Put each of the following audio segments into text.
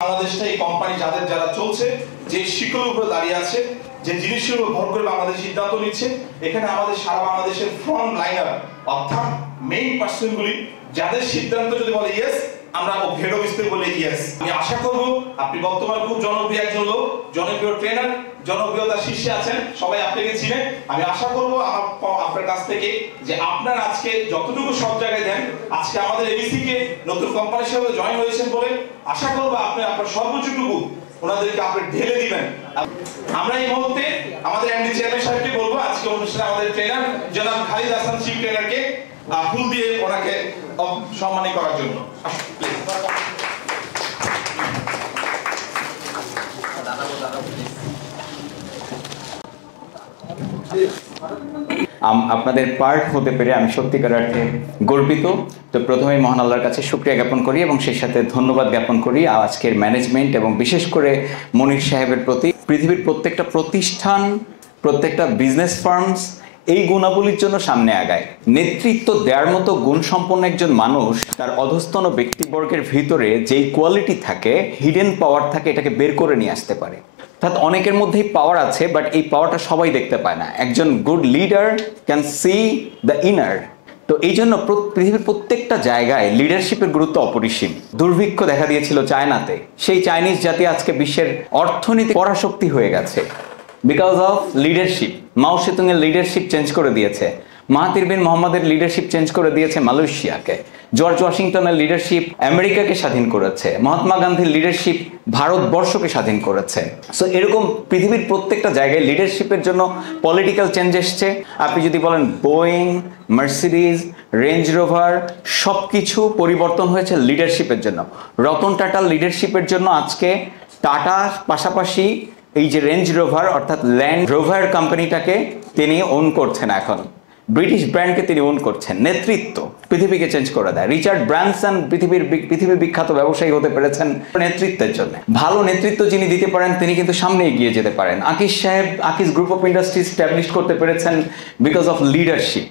বাংলাদেশটা এই কোম্পানি যারা চলছে যে শিকলের উপরে দাঁড়িয়ে আছে, যে জিনিসের উপর ভর করে বাংলাদেশ সিদ্ধান্ত নিচ্ছে, এখানে আমাদের সারা বাংলাদেশের ফ্রন্ট লাইনার অর্থাৎ মেইন পার্সনগুলি যাদের সিদ্ধান্ত যদি বলে ইয়েস, আমরা হেড অফিস থেকে বলে ইয়েস। আমি আশা করব আপনি বর্তমানে খুব জনপ্রিয় একজন লোক, জনপ্রিয় ট্রেনার, জনপ্রিয়তার শীর্ষে আছেন, সবাই আপনাকে চিনেন। আমি আশা করব আপনার কাছ থেকে যে আপনার আজকে যতটুকু সব জায়গায় দেন, আজকে আমাদের এবিসি কে নতুন কোম্পানির সাথে জয়েন হয়েছেন বলে আশা করব আপনি আপনার সর্বোচ্চটুকু ওনাদেরকে আপনি ঢেলে দিবেন। আমরা এই মুহূর্তে আমাদের এমডি চেয়ারম্যান সাহেবকে বলবো আজকে অনুষ্ঠানে আমাদের ট্রেনার জনাব খালিদ হাসান চিফ ট্রেনারকে ফুল দিয়ে ওনাকে সম্মানিত করার জন্য। আপনাদের পার্ট হতে পেরে আমি সত্যিকার অর্থে গর্বিত। তো প্রথমেই মহান আল্লাহর কাছে শুকরিয়া জ্ঞাপন করি এবং সেই সাথে ধন্যবাদ জ্ঞাপন করি আজকের ম্যানেজমেন্ট এবং বিশেষ করে মনির সাহেবের প্রতি। পৃথিবীর প্রত্যেকটা প্রতিষ্ঠান, প্রত্যেকটা বিজনেস ফার্মস এই গুণাবলীর জন্য সামনে আগায়। নেতৃত্ব দেওয়ার মতো গুণসম্পন্ন একজন মানুষ তার অধস্তন ব্যক্তিবর্গের ভিতরে যেই কোয়ালিটি থাকে, হিডেন পাওয়ার থাকে, এটাকে বের করে নিয়ে আসতে পারে। অর্থাৎ অনেকের মধ্যেই পাওয়ার আছে, বাট এই পাওয়ারটা সবাই দেখতে পায় না। একজন good leader can see the inner. তো এই জন্য পৃথিবীর প্রত্যেকটা জায়গায় লিডারশিপের গুরুত্ব অপরিসীম। দুর্ভিক্ষ দেখা দিয়েছিল চায়নাতে, সেই চাইনিজ জাতি আজকে বিশ্বের অর্থনীতি পরাশক্তি হয়ে গেছে বিকজ অফ লিডারশিপ। মাও সেতুং এর লিডারশিপ চেঞ্জ করে দিয়েছে, মাহাতির বিন মোহাম্মদের লিডারশিপ চেঞ্জ করে দিয়েছে মালয়েশিয়াকে, জর্জ ওয়াশিংটনের লিডারশিপ আমেরিকাকে স্বাধীন করেছে, মহাত্মা গান্ধীর লিডারশিপ ভারতবর্ষকে স্বাধীন করেছে। সো এরকম পৃথিবীর প্রত্যেকটা জায়গায় লিডারশিপের জন্য পলিটিক্যাল চেঞ্জ এসছে। আপনি যদি বলেন বোয়িং, মার্সিডিজ, রেঞ্জ রোভার, সব কিছু পরিবর্তন হয়েছে লিডারশিপের জন্য। রতন টাটার লিডারশিপের জন্য আজকে টাটার পাশাপাশি এই যে রেঞ্জ রোভার অর্থাৎ ল্যান্ড রোভার কোম্পানিটাকে তিনি ওন করছেন, এখন ব্রিটিশ ব্র্যান্ডকে তিনি ওন করছেন। নেতৃত্ব পৃথিবীকে চেঞ্জ করে দেয়। রিচার্ড ব্রানসন পৃথিবীর বিখ্যাত ব্যবসায়ী হতে পেরেছেন নেতৃত্বের জন্য। ভালো নেতৃত্ব যিনি দিতে পারেন তিনি কিন্তু সামনে এগিয়ে যেতে পারেন। আকিস সাহেব আকিস গ্রুপ অফ ইন্ডাস্ট্রি স্ট্যাবলিশ করতে পেরেছেন বিকজ অফ লিডারশিপ।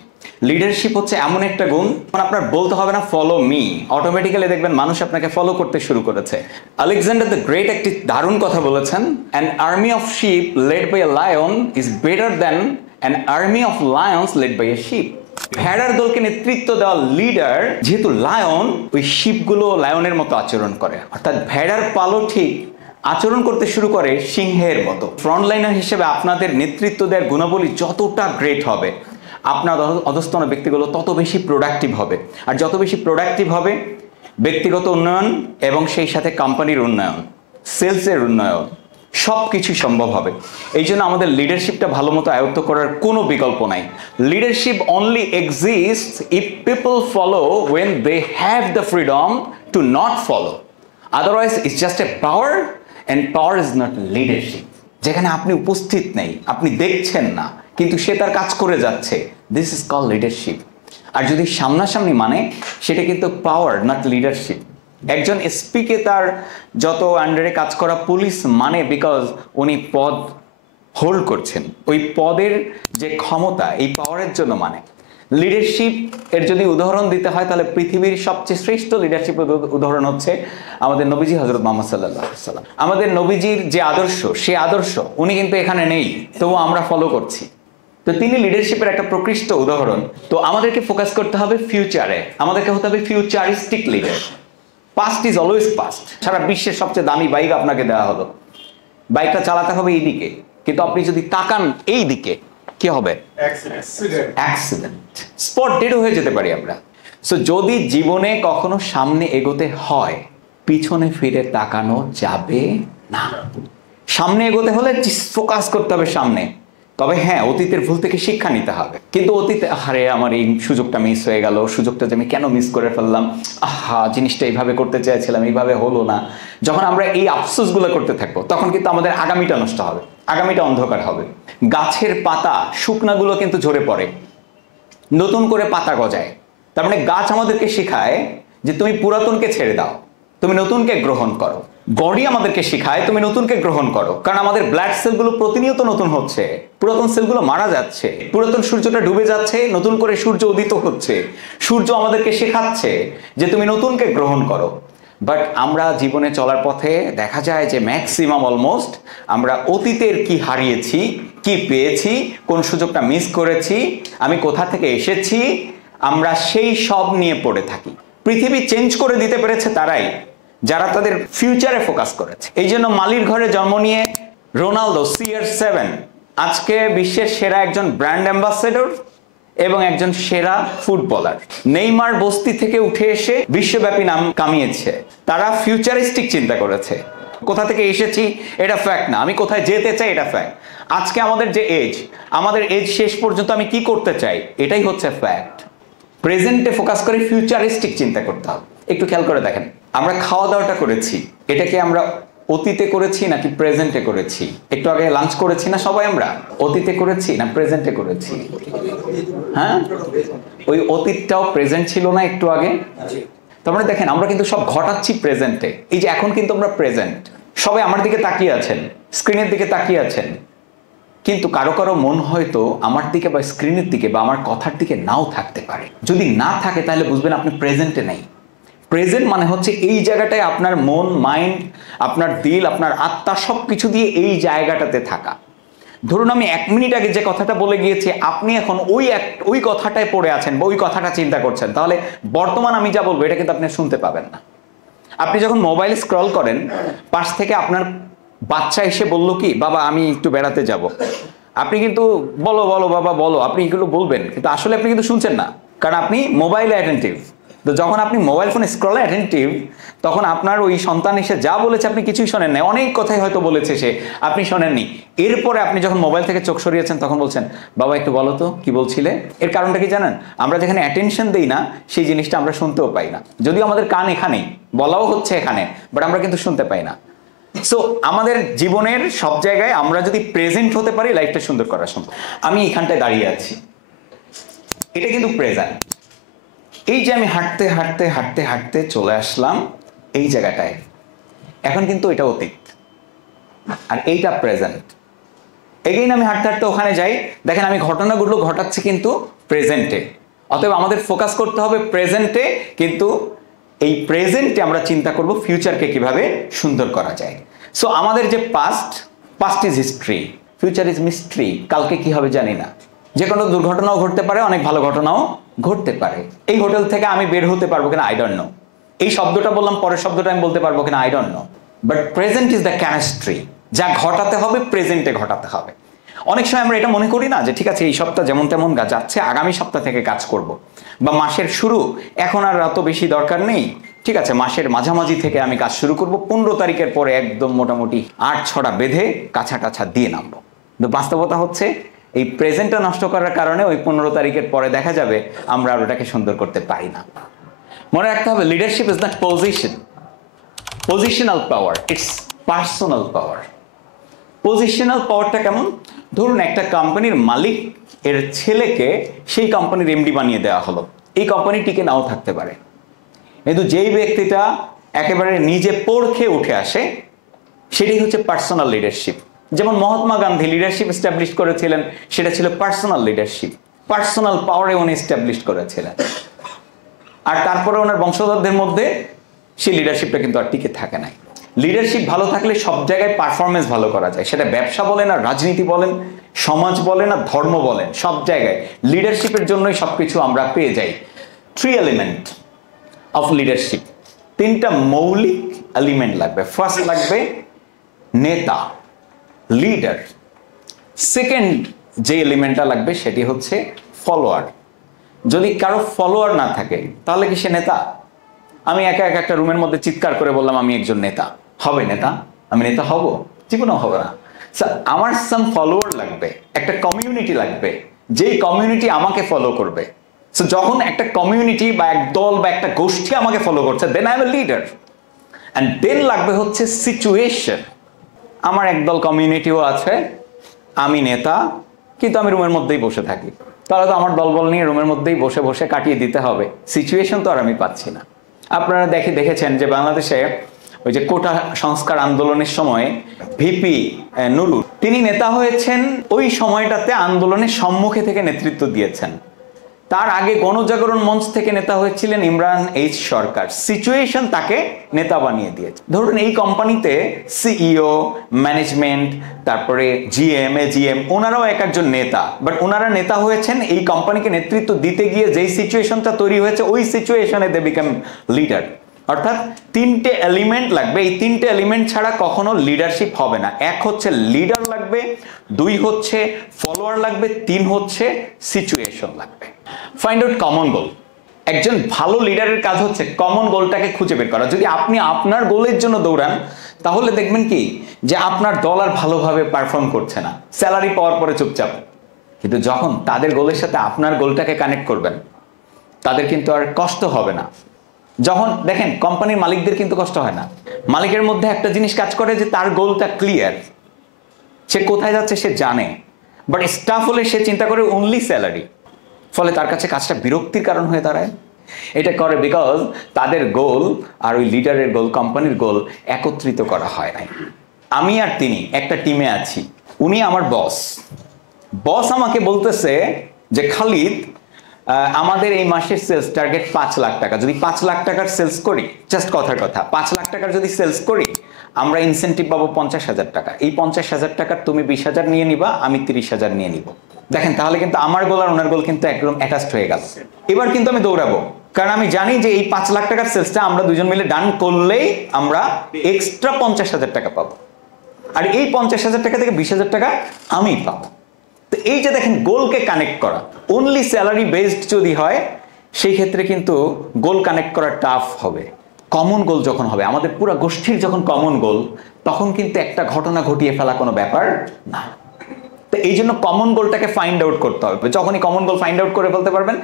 লিডারশিপ হচ্ছে এমন একটা গুণ, আপনার বলতে হবে না ফলো মি, অটোমেটিক্যালি দেখবেন মানুষ আপনাকে ফলো করতে শুরু করেছে। আলেকজান্ডার দ্য গ্রেট একটি দারুণ কথা বলেছেন, an army of sheep led by a lion is better than an army of lions led by a sheep. ভেড়ার দলকে নেতৃত্ব দেওয়া লিডার যেহেতু লায়ন, ওই শিপগুলো লায়নের মতো আচরণ করে, অর্থাৎ ভেড়ার পালও ঠিক আচরণ করতে শুরু করে সিংহের মতো। ফ্রন্টলাইনার হিসেবে আপনাদের নেতৃত্ব দেওয়ার গুণাবলী যতটা গ্রেট হবে, আপনার অধস্তন ব্যক্তিগুলো তত বেশি প্রোডাক্টিভ হবে। আর যত বেশি প্রোডাক্টিভ হবে, ব্যক্তিগত উন্নয়ন এবং সেই সাথে কোম্পানির উন্নয়ন, সেলসের উন্নয়ন, সব কিছু সম্ভব হবে। এই জন্য আমাদের লিডারশিপটা ভালো মতো আয়ত্ত করার কোনো বিকল্প নাই। Leadership only exist if people follow when they have the freedom to not follow. Otherwise it's just a power, and power is not leadership. যেখানে আপনি উপস্থিত নেই, আপনি দেখছেন না, কিন্তু সে তার কাজ করে যাচ্ছে, দিস ইজ কল লিডারশিপ। আর যদি সামনাসামনি মানে, সেটা কিন্তু পাওয়ার, নট লিডারশিপ। একজন এসপিকে তার যত আন্ডারে কাজ করা পুলিশ মানে, বিকজ উনি পদ হোল্ড করছেন, ওই পদের যে ক্ষমতা, এই পাওয়ারের জন্য মানে। লিডারশিপ এর যদি উদাহরণ দিতে হয়, তাহলে পৃথিবীর সবচেয়ে শ্রেষ্ঠ লিডারশিপের উদাহরণ হচ্ছে আমাদের নবীজি হযরত মুহাম্মদ সাল্লাল্লাহু আলাইহি ওয়াসাল্লাম। আমাদের নবীজির যে আদর্শ, সে আদর্শ উনি কিন্তু এখানে নেই, তবু আমরা ফলো করছি। তো তিনি লিডারশিপের একটা প্রকৃষ্ট উদাহরণ। তো আমাদেরকে ফোকাস করতে হবে ফিউচারে, আমাদেরকে হতে হবে futuristic leader. Past is always past. সারা বিশ্বের সবচেয়ে দামি বাইক আপনাকে দেওয়া হলো, বাইকটা চালাতে হবে এই দিকে, কিন্তু আপনি যদি তাকান এই দিকে, কি হবে? অ্যাক্সিডেন্ট, স্পট ডেডও হয়ে যেতে পারি আমরা। সো যদি জীবনে কখনো সামনে এগোতে হয়, পিছনে ফিরে তাকানো যাবে না। সামনে এগোতে হলে ফোকাস করতে হবে সামনে। তবে হ্যাঁ, অতীতের ভুল থেকে শিক্ষা নিতে হবে। কিন্তু অতীতে আরে আমার এই সুযোগটা মিস হয়ে গেল, সুযোগটা যে আমি কেন মিস করে ফেললাম, আহা জিনিসটা এইভাবে করতে চাইছিলাম, এইভাবে হলো না। যখন আমরা এই আফসোসগুলো করতে থাকবো, তখন কিন্তু আমাদের আগামীটা নষ্ট হবে, আগামীটা অন্ধকার হবে। গাছের পাতা শুকনাগুলো কিন্তু ঝরে পড়ে, নতুন করে পাতা গজায়। তার মানে গাছ আমাদেরকে শেখায় যে তুমি পুরাতনকে ছেড়ে দাও, তুমি নতুনকে গ্রহণ করো। বডি আমাদেরকে শেখায় তুমি নতুনকে গ্রহণ করো, কারণ আমাদের ব্লাড সেলগুলো প্রতিনিয়ত নতুন হচ্ছে, পুরাতন সেলগুলো মারা যাচ্ছে, পুরাতন সূর্যটা ডুবে যাচ্ছে, নতুন করে সূর্য উদিত হচ্ছে। সূর্য আমাদেরকে শেখাচ্ছে যে তুমি নতুনকে গ্রহণ করো। বাট আমরা জীবনে চলার পথে দেখা যায় যে ম্যাক্সিমাম অলমোস্ট আমরা অতীতের কি হারিয়েছি, কি পেয়েছি, কোন সুযোগটা মিস করেছি, আমি কোথা থেকে এসেছি, আমরা সেই সব নিয়ে পড়ে থাকি। পৃথিবী চেঞ্জ করে দিতে পেরেছে তারাই যারা তাদের ফিউচারে ফোকাস করেছে। এই জন্য মালির ঘরে জন্ম নিয়ে রোনালদো CR7 আজকে বিশ্বের সেরা একজন ব্র্যান্ড অ্যাম্বাসেডর এবং একজন সেরা ফুটবলার। নেইমার বস্তি থেকে উঠে এসে বিশ্বব্যাপী নাম কামিয়েছে। তারা ফিউচারিস্টিক চিন্তা করেছে। কোথা থেকে এসেছি এটা ফ্যাক্ট না, আমি কোথায় যেতে চাই এটা ফ্যাক্ট। আজকে আমাদের যে এজ, আমাদের এজ শেষ পর্যন্ত আমি কি করতে চাই এটাই হচ্ছে ফ্যাক্ট। প্রেজেন্টে ফোকাস করে ফিউচারিস্টিক চিন্তা করতে হবে। একটু খেয়াল করে দেখেন, আমরা খাওয়া দাওয়াটা করেছি, এটাকে আমরা অতীতে করেছি নাকি প্রেজেন্টে করেছি? একটু আগে লাঞ্চ করেছি না সবাই, আমরা অতীতে করেছি না প্রেজেন্টে করেছি? হ্যাঁ, ওই অতীতটাও প্রেজেন্ট ছিল না একটু আগে? তারপরে দেখেন আমরা কিন্তু সব ঘটাচ্ছি প্রেজেন্টে। এই যে এখন কিন্তু আমরা প্রেজেন্ট, সবাই আমার দিকে তাকিয়ে আছেন, স্ক্রিনের দিকে তাকিয়ে আছেন, কিন্তু কারো কারো মন হয়তো আমার দিকে বা স্ক্রিনের দিকে বা আমার কথার দিকে নাও থাকতে পারে। যদি না থাকে তাহলে বুঝবেন আপনি প্রেজেন্টে নেই। প্রেজেন্ট মানে হচ্ছে এই জায়গাটায় আপনার মন, মাইন্ড, আপনার দিল, আপনার আত্মা সবকিছু দিয়ে এই জায়গাটাতে থাকা। ধরুন আমি 1 মিনিট আগে যে কথাটা বলে গিয়েছি, আপনি এখন ওই কথাটায় পড়ে আছেন বা ওই কথাটা চিন্তা করছেন, তাহলে বর্তমান আমি যা বলবো এটা কিন্তু আপনি শুনতে পাবেন না। আপনি যখন মোবাইল স্ক্রল করেন, পাশ থেকে আপনার বাচ্চা এসে বলল কি, বাবা আমি একটু বেড়াতে যাব, আপনি কিন্তু বলো বলো বাবা বলো, আপনি এগুলো বলবেন, কিন্তু আসলে আপনি কিন্তু শুনছেন না, কারণ আপনি মোবাইলে অ্যাটেন্টিভ। তো যখন আপনি মোবাইল ফোনে স্ক্রলে অ্যাটেন্টিভ, তখন আপনার ওই সন্তান এসে যা বলেছে আপনি কিছুই শোনেন না। অনেক কথাই হয়তো বলেছে সে, আপনি শোনেননি। এরপরে আপনি যখন মোবাইল থেকে চোখ সরিয়েছেন তখন বলছেন, বাবা একটু বলো তো কি বলছিলে। এর কারণটা কি জানেন? আমরা যেখানে অ্যাটেনশন দেই না সেই জিনিসটা আমরা শুনতেও পাই না। যদিও আমাদের কান এখানেই, বলাও হচ্ছে এখানে, বাট আমরা কিন্তু শুনতে পাই না। সো আমাদের জীবনের সব জায়গায় আমরা যদি প্রেজেন্ট হতে পারি, লাইফটা সুন্দর করা সম্ভব। আমি এখানটায় দাঁড়িয়ে আছি, এটা কিন্তু প্রেজেন্ট। এই যে আমি হাঁটতে হাঁটতে হাঁটতে হাঁটতে চলে আসলাম এই জায়গাটায়, এখন কিন্তু এটা অতীত আর এইটা প্রেজেন্ট। এগেইন আমি হাঁটতে হাঁটতে ওখানে যাই, দেখেন আমি ঘটনাগুলো ঘটাচ্ছি কিন্তু প্রেজেন্টে। অতএব আমাদের ফোকাস করতে হবে প্রেজেন্টে, কিন্তু এই প্রেজেন্টে আমরা চিন্তা করব ফিউচারকে কিভাবে সুন্দর করা যায়। সো আমাদের যে past is history, future is mystery. কালকে কি হবে জানি না, যে কোনো দুর্ঘটনাও ঘটতে পারে, অনেক ভালো ঘটনাও ঘটতে পারে। এই হোটেল থেকে আমি বের হতে পারবো কিনা আই ডোন্ট নো। এই শব্দটা বললাম, পরের শব্দটা আমি বলতে পারবো কিনা I don't know. But present is the chemistry. যা ঘটাতে হবে প্রেজেন্টে ঘটাতে হবে। অনেক সময় আমরা এটা মনে করি না যে ঠিক আছে এই সপ্তাহ যেমন তেমন যাচ্ছে, আগামী সপ্তাহ থেকে কাজ করব, বা মাসের শুরু এখন আর অত বেশি দরকার নেই, ঠিক আছে মাসের মাঝামাঝি থেকে আমি কাজ শুরু করব, 15 তারিখের পরে একদম মোটামুটি 8-6টা বেঁধে কাছা টাছা দিয়ে নামবো। কিন্তু বাস্তবতা হচ্ছে এই প্রেজেন্টটা নষ্ট করার কারণে ওই 15 তারিখের পরে দেখা যাবে আমরা আর ওটাকে সুন্দর করতে পারি না। মনে রাখতে হবে leadership is not positional power, it's personal power. Positional পাওয়ারটা কেমন? ধরুন একটা কোম্পানির মালিক এর ছেলেকে সেই কোম্পানির এমডি বানিয়ে দেওয়া হলো, এই কোম্পানি টিকে নাও থাকতে পারে, কিন্তু যেই ব্যক্তিটা একেবারে নিজে পড়খে উঠে আসে সেটাই হচ্ছে পার্সোনাল লিডারশিপ। যেমন মহাত্মা গান্ধী লিডারশিপ এস্টাবলিশ করেছিলেন, সেটা ছিল পার্সোনাল লিডারশিপ, পার্সোনাল পাওয়ারে উনি এস্টাবলিশ করেছিলেন। আর তারপরে ওনার বংশধরদের মধ্যে সেই লিডারশিপটা কিন্তু আর টিকে থাকে নাই। লিডারশিপ ভালো থাকলে সব জায়গায় পারফরমেন্স ভালো করা যায়, সেটা ব্যবসা বলেন আর রাজনীতি বলেন, সমাজ বলেন আর ধর্ম বলেন, সব জায়গায় লিডারশিপের জন্যই সবকিছু আমরা পেয়ে যাই। 3 এলিমেন্ট অফ লিডারশিপ, 3টা মৌলিক এলিমেন্ট লাগবে। ফার্স্ট লাগবে নেতা, লিডার। সেকেন্ড যে এলিমেন্টটা লাগবে সেটি হচ্ছে ফলোয়ার। যদি কারো ফলোয়ার না থাকে তাহলে কি সে নেতা? আমি একা একা একটা রুমের মধ্যে চিৎকার করে বললাম আমি একজন নেতা, হবে নেতা? আমি নেতা হব? জীবনেও হবে না। আমার সাম ফলোয়ার লাগবে, একটা কমিউনিটি লাগবে, যেই কমিউনিটি আমাকে ফলো করবে। সো যখন একটা কমিউনিটি বা এক দল বা একটা গোষ্ঠী আমাকে ফলো করছে, then I am a leader. And then লাগবে হচ্ছে সিচুয়েশন। আমার একদল কমিউনিটিও আছে, আমি নেতা, কিন্তু আমি রুমের মধ্যেই বসে থাকি, তাহলে তো আমার দলবল নিয়ে রুমের মধ্যেই বসে বসে কাটিয়ে দিতে হবে। সিচুয়েশন তো আর আমি পাচ্ছি না। আপনারা দেখেছেন যে বাংলাদেশে ওই যে কোটা সংস্কার আন্দোলনের সময় ভিপি নুরুল, তিনি নেতা হয়েছেন ওই সময়টাতে আন্দোলনের সম্মুখে থেকে নেতৃত্ব দিয়েছেন। তার আগে গণজাগরণ মঞ্চ থেকে নেতা হয়েছিলেন ইমরান এইচ সরকার। সিচুয়েশন তাকে নেতা বানিয়ে দিয়েছে। ধরুন এই কোম্পানিতে সিইও, ম্যানেজমেন্ট, তারপরে জিএম, এজিএম, ওনারাও এক একজন নেতা, বাট ওনারা নেতা হয়েছেন এই কোম্পানিকে নেতৃত্ব দিতে গিয়ে যেই সিচুয়েশনটা তৈরি হয়েছে ওই সিচুয়েশনে দে বিকাম লিডার। অর্থাৎ তিনটে এলিমেন্ট লাগবে, এই তিনটে এলিমেন্ট ছাড়া কখনো লিডারশিপ হবে না। এক হচ্ছে লিডার লাগবে, দুই হচ্ছে ফলোয়ার লাগবে, তিন হচ্ছে সিচুয়েশন লাগবে। ফাইন্ড আউট কমন গোল। একজন ভালো লিডারের কাজ হচ্ছে কমন গোলটাকে খুঁজে বের করা। যদি আপনি আপনার গোলের জন্য দৌড়ান তাহলে দেখবেন কি যে আপনার দল আর ভালোভাবে পারফর্ম করছে না, স্যালারি পাওয়ার পরে চুপচাপ। কিন্তু যখন তাদের গোলের সাথে আপনার গোলটাকে কানেক্ট করবেন তাদের কিন্তু আর কষ্ট হবে না। যখন দেখেন কোম্পানির মালিকদের কিন্তু কষ্ট হয় না, মালিকের মধ্যে একটা জিনিস কাজ করে যে তার গোলটা ক্লিয়ার, সে কোথায় যাচ্ছে সে জানে। বাট স্টাফ হলে সে চিন্তা করে অনলি স্যালারি, ফলে তার কাছে কাজটা বিরক্তির কারণ হয়ে দাঁড়ায়। এটা করে বিকজ তাদের গোল আর ওই লিডারের গোল, কোম্পানির গোল একত্রিত করা হয় নাই। আমি আর তিনি একটা টিমে আছি, উনি আমার বস। বস আমাকে বলতেছে যে খালিদ, আমাদের এই মাসের সেলস টার্গেট 5 লাখ টাকা। যদি 5 লাখ টাকার সেলস করি, জাস্ট কথার কথা, 5 লাখ টাকার যদি সেলস করি আমরা ইনসেন্টিভ পাবো 50,000 টাকা। এই 50,000 টাকার তুমি 20,000 নিয়ে নিবা, আমি 30,000 নিয়ে নিব। দেখেন তাহলে কিন্তু আমার গোল আর ওনার গোল কিন্তু একদম অ্যাটাচড হয়ে গেল। এবার কিন্তু আমি দৌড়াবো, কারণ আমি জানি যে এই 5 লাখ টাকার সেলসটা আমরা দুজন মিলে ডান করলেই আমরা এক্সট্রা 50,000 টাকা পাবো, আর এই 50,000 টাকা থেকে 20,000 টাকা আমি পাবো। তো এই যে দেখেন গোলকে কানেক্ট করা, অনলি স্যালারি বেসড যদি হয় সেই ক্ষেত্রে কিন্তু গোল কানেক্ট করা টাফ হবে। কমন গোল যখন হবে, আমাদের পুরো গোষ্ঠীর যখন কমন গোল, তখন কিন্তু একটা ঘটনা ঘটিয়ে ফেলা কোনো ব্যাপার না। তো এই জন্য কমন গোলটাকে ফাইন্ড আউট করতে হবে। যখনই কমন গোল ফাইন্ড আউট করে ফেলতে পারবেন,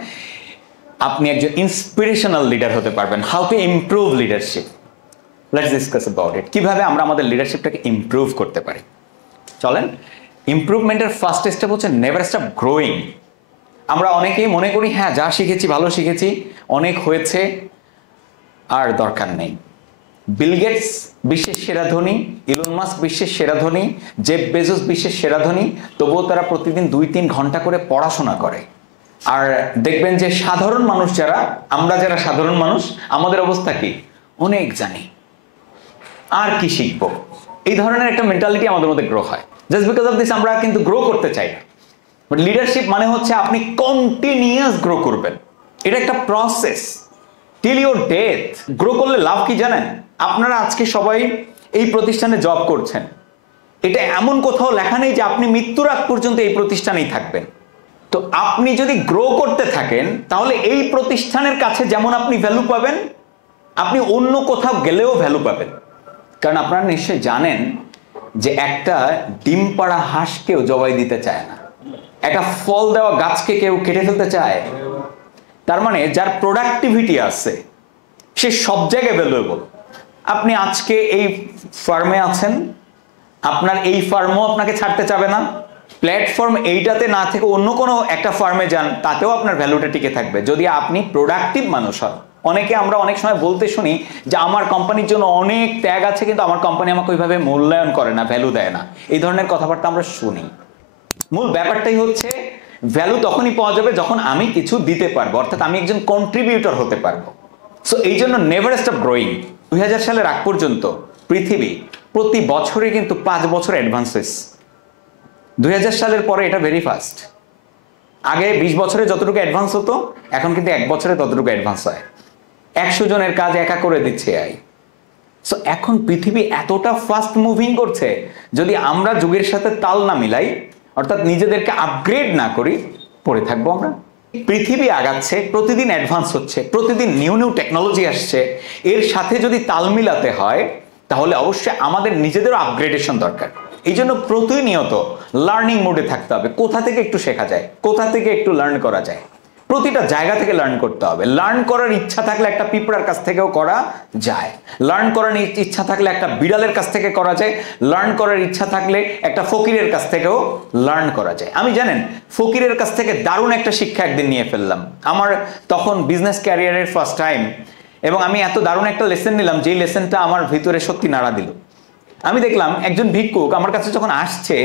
আপনি একজন ইন্সপিরেশনাল লিডার হতে পারবেন। How to improve leadership, let's discuss about it. কিভাবে আমরা আমাদের লিডারশিপটাকে ইমপ্রুভ করতে পারি। চলেন, ইমপ্রুভমেন্টের ফার্স্ট স্টেপ হচ্ছে নেভার স্টপ গ্রোয়িং। আমরা অনেকেই মনে করি হ্যাঁ যা শিখেছি ভালো শিখেছি, অনেক হয়েছে, আর দরকার নেই। বিল গেটস বিশ্বের সেরা ধনী, ইলন মাস্ক বিশ্বের সেরা ধনী, জেফ বেজোস বিশ্বের সেরা ধনী, তবুও তারা প্রতিদিন 2-3 ঘন্টা করে পড়াশোনা করে। আর দেখবেন যে সাধারণ মানুষ যারা, আমরা যারা সাধারণ মানুষ, আমাদের অবস্থা কি, অনেক জানি আর কি শিখবো, এই ধরনের একটা মেন্টালিটি আমাদের মধ্যে গ্রো হয়। জাস্ট বিকজ অফ দিস আমরা কিন্তু গ্রো করতে চাই না। বাট লিডারশিপ মানে হচ্ছে আপনি কন্টিনিউয়াস গ্রো করবেন, এটা একটা process till your death. Grow করলে লাভ কি জানেন? আপনারা আজকে সবাই এই প্রতিষ্ঠানে জব করছেন, এটা এমন কোথাও লেখা নেই যে আপনি মৃত্যুর আগ পর্যন্ত এই প্রতিষ্ঠানেই থাকবেন। তো আপনি যদি গ্রো করতে থাকেন তাহলে এই প্রতিষ্ঠানের কাছে যেমন আপনি ভ্যালু পাবেন, আপনি অন্য কোথাও গেলেও ভ্যালু পাবেন। কারণ আপনারা নিশ্চয়ই জানেন যে একটা ডিম পাড়া হাঁসকেও জবাই দিতে চায় না, একটা ফল দেওয়া গাছকে কেউ কেটে ফেলতে চায়। তার মানে যার প্রোডাক্টিভিটি আছে সে সব জায়গায় ভ্যালুয়েবল। আপনি আজকে এই ফার্মে আছেন, আপনার এই ফার্মও আপনাকে ছাড়তে চাবে না। প্ল্যাটফর্ম এইটাতে না থেকে অন্য কোনো একটা ফার্মে যান, তাতেও আপনার ভ্যালুটা টিকে থাকবে যদি আপনি প্রোডাক্টিভ মানুষ হন। অনেকে আমরা অনেক সময় বলতে শুনি যে আমার কোম্পানির জন্য অনেক ত্যাগ আছে, কিন্তু আমার কোম্পানি আমাকে ওইভাবে মূল্যায়ন করে না, ভ্যালু দেয় না। এই ধরনের কথাবার্তা আমরা শুনি। মূল ব্যাপারটাই হচ্ছে ভ্যালু তখনই পাওয়া যাবে যখন আমি কিছু দিতে পারবো, অর্থাৎ আমি একজন কন্ট্রিবিউটর হতে পারবো। সো এই জন্য নেভার স্টপ গ্রোয়িং। 2000 সালের আগ পর্যন্ত পৃথিবী প্রতি বছরে কিন্তু 5 বছর অ্যাডভান্স হয়েছে। 2000 সালের পরে এটা ভেরি ফাস্ট। আগে 20 বছরে যতটুকু অ্যাডভান্স হতো, এখন কিন্তু 1 বছরে ততটুকু অ্যাডভান্স হয়। 100 জনের কাজ একা করে দিচ্ছে এআই। সো এখন পৃথিবী এতটা ফাস্ট মুভিং করছে, যদি আমরা যুগের সাথে তাল না মিলাই, অর্থাৎ নিজেদেরকে আপগ্রেড না করি, পড়ে থাকবো আমরা। পৃথিবী আগাচ্ছে, প্রতিদিন অ্যাডভান্স হচ্ছে, প্রতিদিন নিউ নিউ টেকনোলজি আসছে, এর সাথে যদি তাল মিলাতে হয় তাহলে অবশ্যই আমাদের নিজেদেরও আপগ্রেডেশন দরকার। এই জন্য প্রতিনিয়ত লার্নিং মোডে থাকতে হবে। কোথা থেকে একটু শেখা যায়, কোথা থেকে একটু লার্ন করা যায়, প্রতিটা জায়গা থেকে লার্ন করতে হবে। লার্ন করার ইচ্ছা থাকলে একটা পিঁপড়ার কাছ থেকেও করা যায়, লার্ন করার ইচ্ছা থাকলে একটা বিড়ালের কাছ থেকে করা যায়, লার্ন করার ইচ্ছা থাকলে একটা ফকিরের কাছ থেকেও লার্ন করা যায়। আমি জানেন ফকিরের কাছ থেকে দারুণ একটা শিক্ষা একদিন নিয়ে ফেললাম। আমার তখন বিজনেস ক্যারিয়ারের ফার্স্ট টাইম, এবং আমি এত দারুণ একটা লেসন নিলাম যেই লেসনটা আমার ভিতরে সত্যি নাড়া দিল। আমি দেখলাম একজন ভিক্ষুক আমার কাছে যখন আসছে,